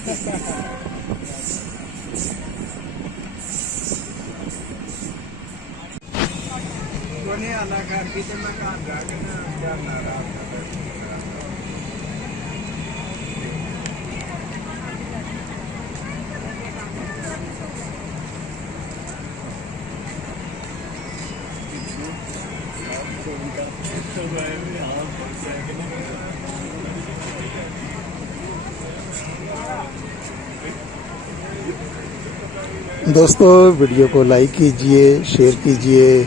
कोने आना कर भी तो मैं कहाँ जाके ना जाना रहा दोस्तों वीडियो को लाइक कीजिए, शेयर कीजिए,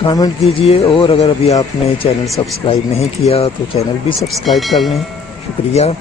कमेंट कीजिए और अगर अभी आपने चैनल सब्सक्राइब नहीं किया तो चैनल भी सब्सक्राइब कर लें। शुक्रिया।